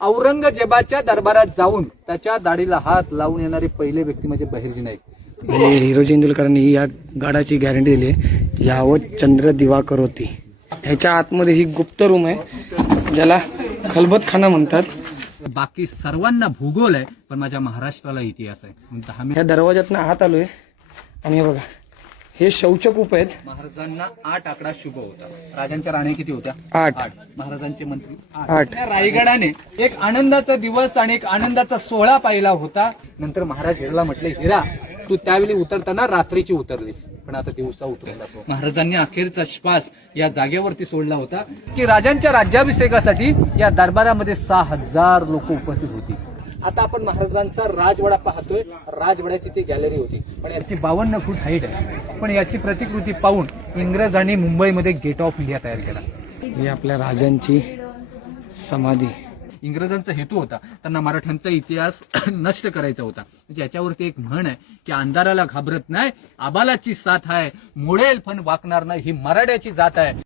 औरंगजेबाच्या दरबारात जाऊन त्याच्या दाढीला हात लावून येणारे पहिले व्यक्ती म्हणजे बहिर्जी नाईक. हिरोजी इंदुलकरांनी या गडाची गॅरंटी दिली आहे, यावत चंद्र दिवाकर होती. ह्याच्या आतमध्ये ही गुप्त रूम आहे ज्याला खलबतखाना म्हणतात. बाकी सर्वांना भूगोल आहे पण माझ्या महाराष्ट्राला इतिहास आहे. ह्या दरवाज्यातनं आत आलोय आणि हे बघा हे शौचकूप आहेत. महाराजांना 8 आकडा शुभ होता. राजांच्या राण्या किती होत्या? 8. महाराजांचे मंत्री 8. त्या रायगडाने एक आनंदाचा दिवस आणि एक आनंदाचा सोहळा पाहिला होता. नंतर महाराज हिराला म्हटले, हिरा तू त्यावेळी उतरताना रात्रीची उतरलीस पण आता दिवसा उतरायला. महाराजांनी अखेरचा श्वास या जागेवरती सोडला होता की राजांच्या राज्याभिषेकासाठी या दरबारामध्ये 6000 लोक उपस्थित होती. आता आपण महाराजांचा राजवाडा पाहतोय. राजवाड्याची ती गॅलरी होती पण याची 52 फूट हाईट आहे. पण याची प्रतिकृती पाहून इंग्रजांनी मुंबईमध्ये गेट ऑफ इंडिया तयार केला. ही आपल्या राजांची समाधी. इंग्रजांचा हेतू होता त्यांना मराठ्यांचा इतिहास नष्ट करायचा होता. ज्याच्यावरती एक म्हण आहे की अंधाराला घाबरत नाही, आबालाची साथ आहे, मोडेल पण वाकणार नाही, ही मराठ्याची जात आहे.